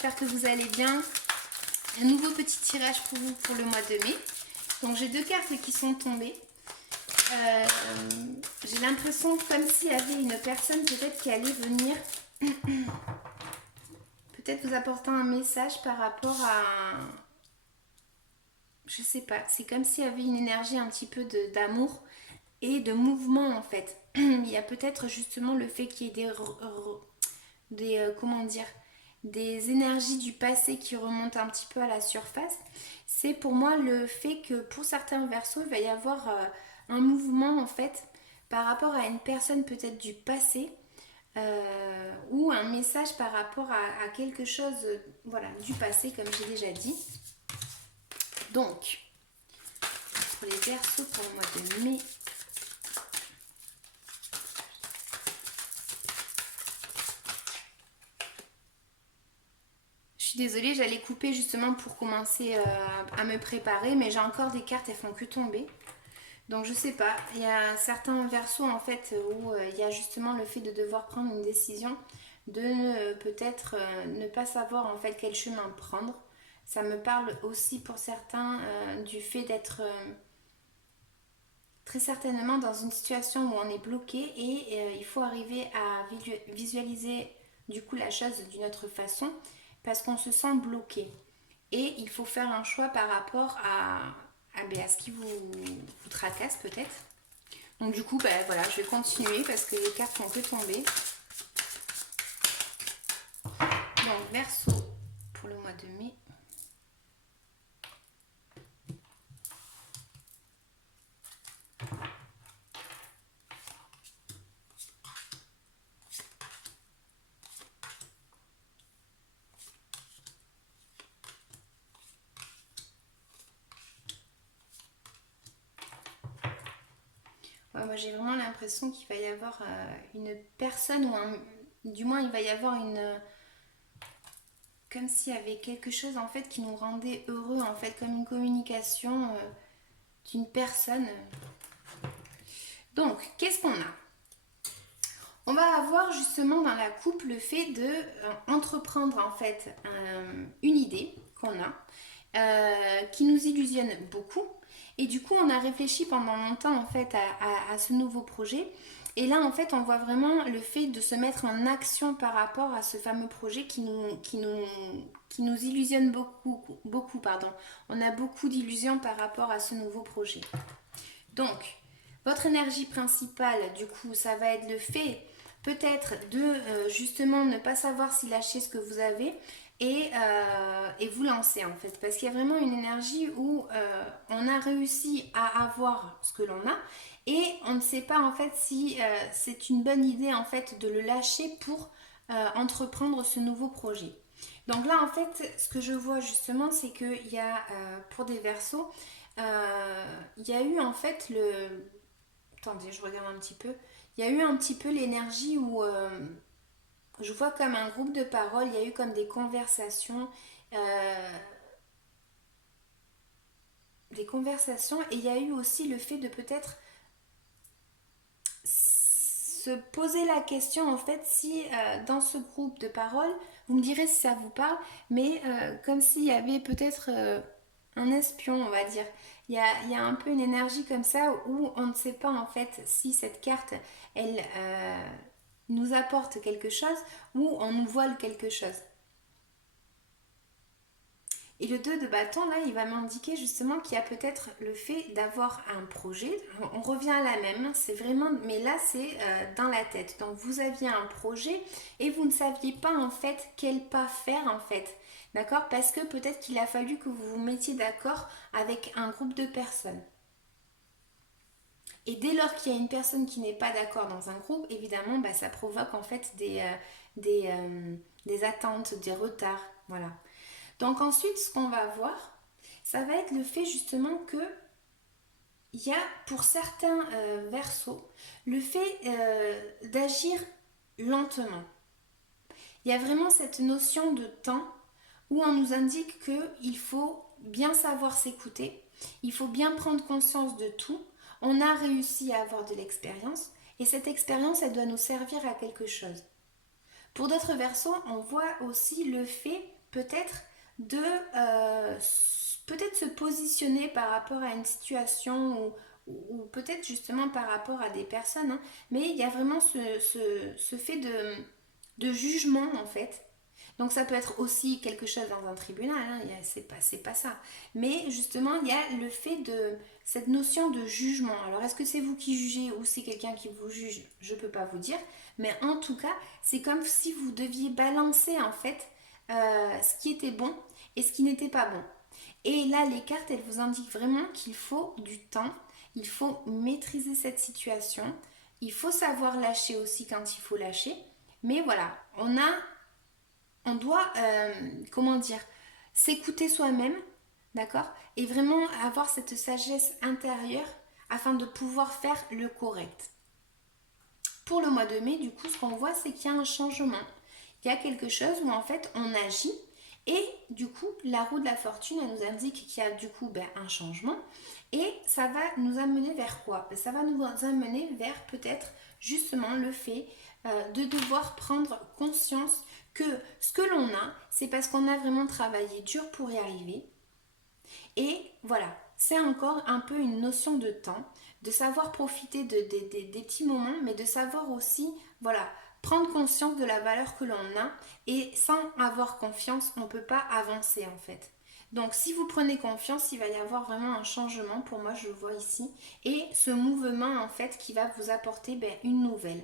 j'espère que vous allez bien. Un nouveau petit tirage pour vous pour le mois de mai. Donc j'ai deux cartes qui sont tombées. J'ai l'impression comme s'il y avait une personne peut-être qui allait venir peut-être vous apporter un message par rapport à... Je sais pas, c'est comme s'il y avait une énergie un petit peu d'amour et de mouvement en fait. Il y a peut-être justement le fait qu'il y ait comment dire, des énergies du passé qui remontent un petit peu à la surface. C'est pour moi le fait que pour certains versos, il va y avoir un mouvement en fait par rapport à une personne peut-être du passé ou un message par rapport à quelque chose voilà, du passé comme j'ai déjà dit. Donc, pour les versos pour le mois de mai, je suis désolée, j'allais couper justement pour commencer à me préparer, mais j'ai encore des cartes, elles font que tomber. Donc je sais pas, il y a certains versos en fait où il y a justement le fait de devoir prendre une décision, de peut-être ne pas savoir en fait quel chemin prendre. Ça me parle aussi pour certains du fait d'être très certainement dans une situation où on est bloqué et il faut arriver à visualiser du coup la chose d'une autre façon parce qu'on se sent bloqué. Et il faut faire un choix par rapport à ce qui vous tracasse peut-être. Donc du coup, voilà, je vais continuer parce que les cartes font que tomber. Donc Verseau pour le mois de mai. Ouais, moi j'ai vraiment l'impression qu'il va y avoir une personne ou du moins il va y avoir une comme s'il y avait quelque chose en fait qui nous rendait heureux en fait comme une communication d'une personne. Donc qu'est-ce qu'on a? On va avoir justement dans la coupe le fait de entreprendre en fait une idée qu'on a qui nous illusionne beaucoup. Et du coup, on a réfléchi pendant longtemps en fait à ce nouveau projet. Et là, en fait, on voit vraiment le fait de se mettre en action par rapport à ce fameux projet qui nous illusionne beaucoup, pardon. On a beaucoup d'illusions par rapport à ce nouveau projet. Donc, votre énergie principale, du coup, ça va être le fait peut-être de justement ne pas savoir si lâcher ce que vous avez et vous lancer en fait. Parce qu'il y a vraiment une énergie où on a réussi à avoir ce que l'on a et on ne sait pas en fait si c'est une bonne idée en fait de le lâcher pour entreprendre ce nouveau projet. Donc là en fait ce que je vois justement c'est qu'il y a pour des versos il y a eu en fait le... Attendez, je regarde un petit peu. Il y a eu un petit peu l'énergie où je vois comme un groupe de paroles, il y a eu comme des conversations. Et il y a eu aussi le fait de peut-être se poser la question en fait si dans ce groupe de paroles, vous me direz si ça vous parle, mais comme s'il y avait peut-être un espion, on va dire. Il y a un peu une énergie comme ça où on ne sait pas en fait si cette carte, elle nous apporte quelque chose ou on nous voile quelque chose. Et le 2 de bâton, là, il va m'indiquer justement qu'il y a peut-être le fait d'avoir un projet. On revient à la même, c'est vraiment, mais là, c'est dans la tête. Donc, vous aviez un projet et vous ne saviez pas en fait quel pas faire en fait. D'accord? Parce que peut-être qu'il a fallu que vous vous mettiez d'accord avec un groupe de personnes. Et dès lors qu'il y a une personne qui n'est pas d'accord dans un groupe, évidemment, ça provoque en fait des attentes, des retards. Voilà. Donc ensuite, ce qu'on va voir, ça va être le fait justement que il y a pour certains versos le fait d'agir lentement. Il y a vraiment cette notion de temps où on nous indique qu'il faut bien savoir s'écouter, il faut bien prendre conscience de tout. On a réussi à avoir de l'expérience et cette expérience, elle doit nous servir à quelque chose. Pour d'autres versos, on voit aussi le fait peut-être de peut-être se positionner par rapport à une situation ou peut-être justement par rapport à des personnes, hein. Mais il y a vraiment ce fait de jugement en fait. Donc ça peut être aussi quelque chose dans un tribunal, hein, c'est pas ça. Mais justement, il y a le fait de cette notion de jugement. Alors est-ce que c'est vous qui jugez ou c'est quelqu'un qui vous juge? Je peux pas vous dire. Mais en tout cas, c'est comme si vous deviez balancer en fait ce qui était bon et ce qui n'était pas bon. Et là, les cartes, elles vous indiquent vraiment qu'il faut du temps, il faut maîtriser cette situation, il faut savoir lâcher aussi quand il faut lâcher. Mais voilà, on doit, comment dire, s'écouter soi-même, d'accord? Et vraiment avoir cette sagesse intérieure afin de pouvoir faire le correct. Pour le mois de mai, du coup, ce qu'on voit, c'est qu'il y a un changement. Il y a quelque chose où en fait on agit et du coup la roue de la fortune elle nous indique qu'il y a du coup un changement et ça va nous amener vers quoi? Ça va nous amener vers peut-être justement le fait de devoir prendre conscience que ce que l'on a c'est parce qu'on a vraiment travaillé dur pour y arriver et voilà, c'est encore un peu une notion de temps, de savoir profiter des petits moments, mais de savoir aussi, voilà, prendre conscience de la valeur que l'on a. Et sans avoir confiance, on ne peut pas avancer en fait. Donc si vous prenez confiance, il va y avoir vraiment un changement, pour moi je le vois ici, et ce mouvement en fait qui va vous apporter une nouvelle.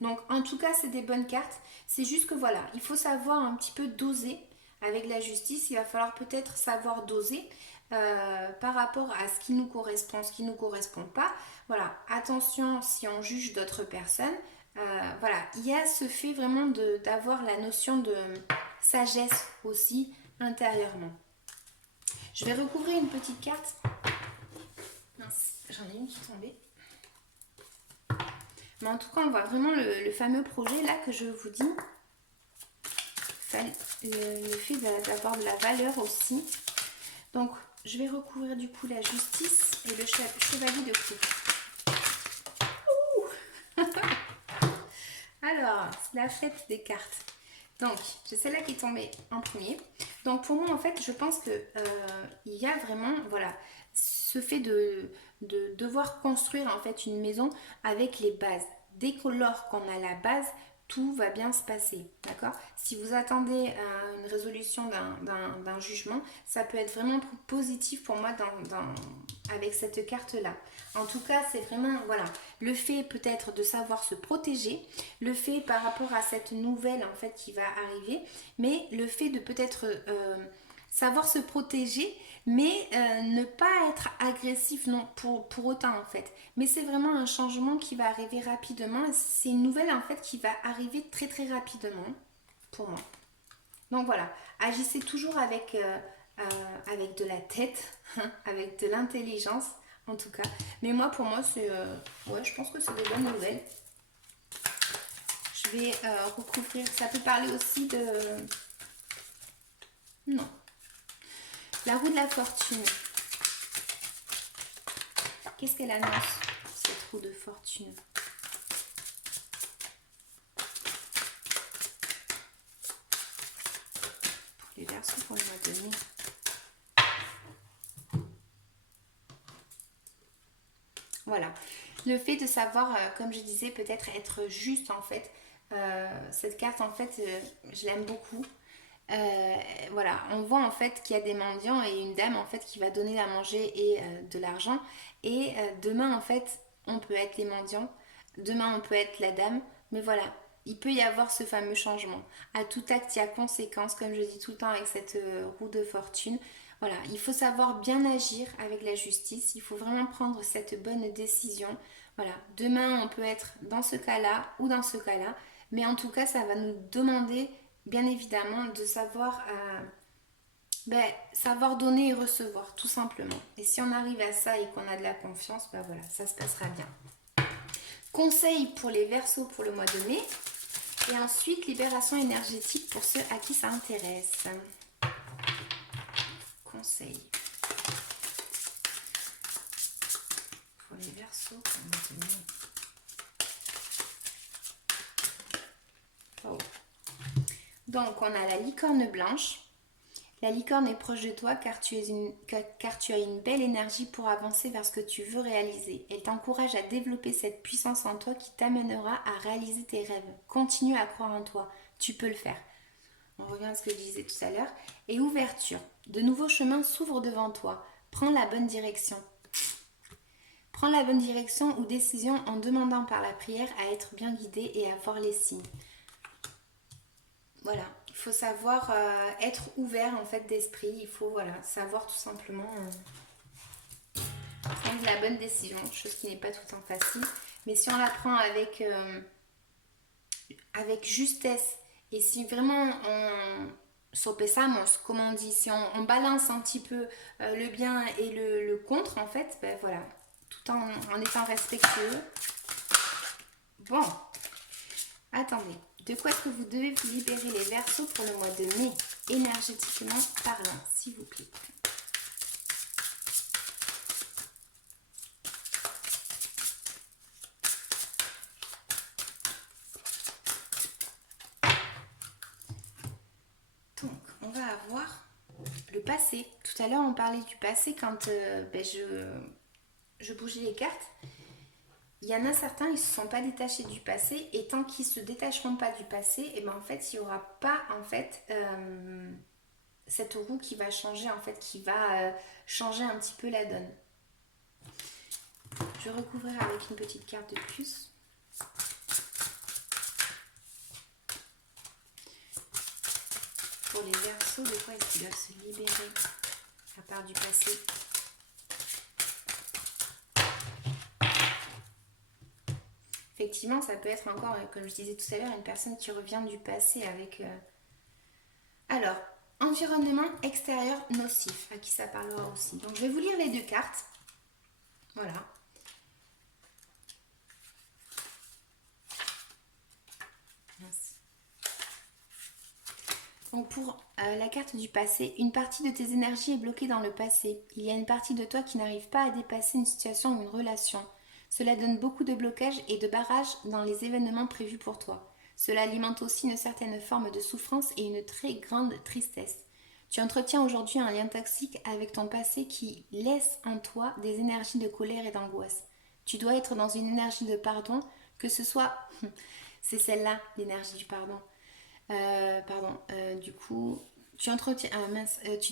Donc en tout cas, c'est des bonnes cartes. C'est juste que voilà, il faut savoir un petit peu doser avec la justice. Il va falloir peut-être savoir doser par rapport à ce qui nous correspond, ce qui ne nous correspond pas. Voilà, attention si on juge d'autres personnes. Voilà, il y a ce fait vraiment d'avoir la notion de sagesse aussi intérieurement. Je vais recouvrir une petite carte. Mince, j'en ai une qui est tombée. Mais en tout cas, on voit vraiment le fameux projet là que je vous dis. Le fait d'avoir de la valeur aussi. Donc, je vais recouvrir du coup la justice et le chevalier de coupe. Alors, c'est la fête des cartes. Donc, j'ai celle-là qui est tombée en premier. Donc, pour moi, en fait, je pense que il y a vraiment, voilà, ce fait de devoir construire en fait une maison avec les bases. Dès que lors qu'on a la base, tout va bien se passer, d'accord? Si vous attendez une résolution d'un jugement, ça peut être vraiment positif pour moi avec cette carte-là. En tout cas, c'est vraiment, voilà, le fait peut-être de savoir se protéger, le fait par rapport à cette nouvelle en fait qui va arriver, mais le fait de peut-être savoir se protéger, mais ne pas être agressif non pour autant en fait. Mais c'est vraiment un changement qui va arriver rapidement. C'est une nouvelle en fait qui va arriver très très rapidement pour moi. Donc voilà, agissez toujours avec de la tête, avec de l'intelligence en tout cas. Mais moi pour moi c'est ouais, je pense que c'est des bonnes nouvelles. Je vais recouvrir. Ça peut parler aussi de non. La roue de la fortune. Qu'est-ce qu'elle annonce, cette roue de fortune? Pour les Verseaux, pour le mois de mai. Voilà. Le fait de savoir, comme je disais, peut-être être juste en fait. Cette carte, en fait, je l'aime beaucoup. Voilà, on voit en fait qu'il y a des mendiants et une dame en fait qui va donner à manger et de l'argent. Et demain en fait, on peut être les mendiants, demain on peut être la dame, mais voilà, il peut y avoir ce fameux changement. À tout acte, il y a conséquence, comme je dis tout le temps avec cette roue de fortune. Voilà, il faut savoir bien agir avec la justice, il faut vraiment prendre cette bonne décision. Voilà, demain on peut être dans ce cas-là ou dans ce cas-là, mais en tout cas ça va nous demander bien évidemment de savoir, savoir donner et recevoir, tout simplement. Et si on arrive à ça et qu'on a de la confiance, voilà, ça se passera bien. Conseil pour les Verseaux pour le mois de mai. Et ensuite, libération énergétique pour ceux à qui ça intéresse. Conseil pour les Verseaux pour le mois de mai. Oh. Donc, on a la licorne blanche. La licorne est proche de toi car car tu as une belle énergie pour avancer vers ce que tu veux réaliser. Elle t'encourage à développer cette puissance en toi qui t'amènera à réaliser tes rêves. Continue à croire en toi, tu peux le faire. On revient à ce que je disais tout à l'heure. Et ouverture. De nouveaux chemins s'ouvrent devant toi. Prends la bonne direction. Prends la bonne direction ou décision en demandant par la prière à être bien guidé et à voir les signes. Voilà, il faut savoir être ouvert en fait d'esprit. Il faut savoir tout simplement prendre la bonne décision, chose qui n'est pas tout le temps facile. Mais si on la prend avec justesse et si vraiment on sopesamos, comme on dit, si on balance un petit peu le bien et le contre en fait, ben voilà, tout en étant respectueux. Bon, attendez, de quoi est-ce que vous devez vous libérer les Verseaux pour le mois de mai, énergétiquement parlant, s'il vous plaît? Donc, on va avoir le passé. Tout à l'heure, on parlait du passé quand je bougeais les cartes. Il y en a certains, ils ne se sont pas détachés du passé et tant qu'ils ne se détacheront pas du passé, et ben en fait, il n'y aura pas en fait cette roue qui va changer, en fait, qui va changer un petit peu la donne. Je vais recouvrir avec une petite carte de plus. Pour les Verseaux, de quoi est-ce qu'ils doivent se libérer à part du passé? Effectivement, ça peut être encore, comme je disais tout à l'heure, une personne qui revient du passé avec... Alors, environnement extérieur nocif, à qui ça parlera aussi. Donc, je vais vous lire les deux cartes. Voilà. Donc pour la carte du passé, une partie de tes énergies est bloquée dans le passé. Il y a une partie de toi qui n'arrive pas à dépasser une situation ou une relation. Cela donne beaucoup de blocages et de barrages dans les événements prévus pour toi. Cela alimente aussi une certaine forme de souffrance et une très grande tristesse. Tu entretiens aujourd'hui un lien toxique avec ton passé qui laisse en toi des énergies de colère et d'angoisse. Tu dois être dans une énergie de pardon, que ce soit... C'est celle-là, l'énergie du pardon. Du coup, tu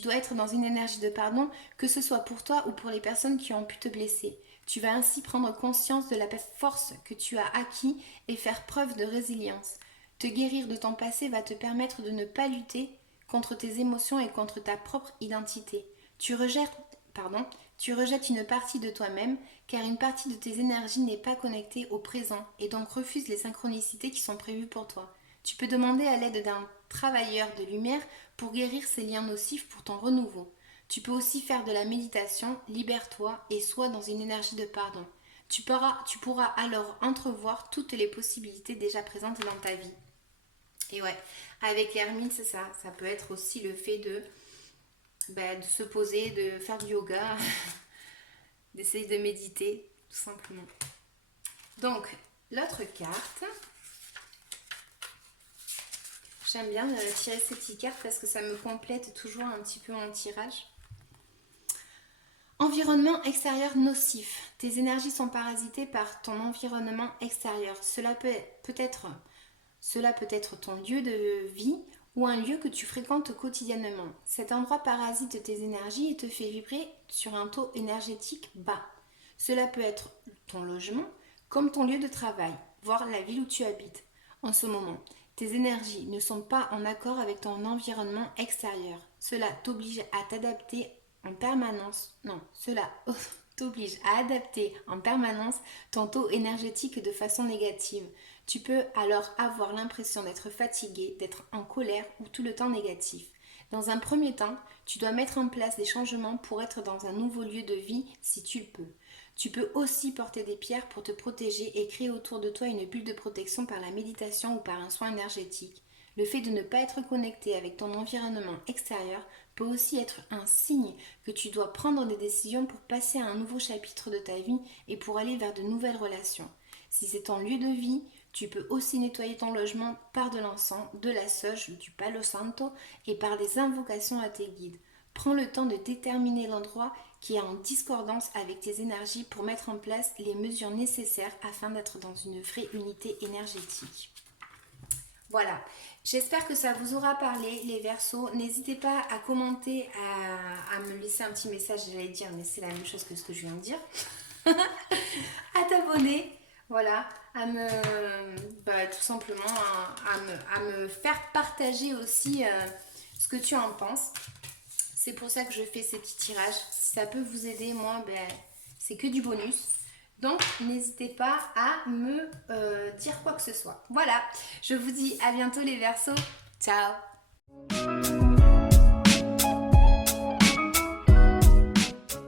dois être dans une énergie de pardon, que ce soit pour toi ou pour les personnes qui ont pu te blesser. Tu vas ainsi prendre conscience de la force que tu as acquis et faire preuve de résilience. Te guérir de ton passé va te permettre de ne pas lutter contre tes émotions et contre ta propre identité. Tu rejettes une partie de toi-même car une partie de tes énergies n'est pas connectée au présent et donc refuse les synchronicités qui sont prévues pour toi. Tu peux demander à l'aide d'un travailleur de lumière pour guérir ces liens nocifs pour ton renouveau. Tu peux aussi faire de la méditation, libère-toi et sois dans une énergie de pardon. Tu pourras alors entrevoir toutes les possibilités déjà présentes dans ta vie. Et ouais, avec l'hermine, c'est ça. Ça peut être aussi le fait de se poser, de faire du yoga, d'essayer de méditer, tout simplement. Donc, l'autre carte... J'aime bien tirer ces petites cartes parce que ça me complète toujours un petit peu mon tirage. Environnement extérieur nocif. Tes énergies sont parasitées par ton environnement extérieur. Cela peut être ton lieu de vie ou un lieu que tu fréquentes quotidiennement. Cet endroit parasite tes énergies et te fait vibrer sur un taux énergétique bas. Cela peut être ton logement comme ton lieu de travail, voire la ville où tu habites en ce moment. Tes énergies ne sont pas en accord avec ton environnement extérieur. Cela t'oblige à t'adapter en permanence. Non, cela t'oblige à adapter en permanence ton taux énergétique de façon négative. Tu peux alors avoir l'impression d'être fatigué, d'être en colère ou tout le temps négatif. Dans un premier temps, tu dois mettre en place des changements pour être dans un nouveau lieu de vie si tu le peux. Tu peux aussi porter des pierres pour te protéger et créer autour de toi une bulle de protection par la méditation ou par un soin énergétique. Le fait de ne pas être connecté avec ton environnement extérieur peut aussi être un signe que tu dois prendre des décisions pour passer à un nouveau chapitre de ta vie et pour aller vers de nouvelles relations. Si c'est ton lieu de vie, Tu peux aussi nettoyer ton logement par de l'encens, de la sauge, du palo santo et par des invocations à tes guides. Prends le temps de déterminer l'endroit qui est en discordance avec tes énergies pour mettre en place les mesures nécessaires afin d'être dans une vraie unité énergétique. Voilà, j'espère que ça vous aura parlé les Verseaux. N'hésitez pas à commenter, à me laisser un petit message, j'allais dire, mais c'est la même chose que ce que je viens de dire. À t'abonner, voilà, tout simplement à me faire partager aussi ce que tu en penses. C'est pour ça que je fais ces petits tirages. Si ça peut vous aider, moi, c'est que du bonus. Donc, n'hésitez pas à me dire quoi que ce soit. Voilà, je vous dis à bientôt les Verseaux. Ciao!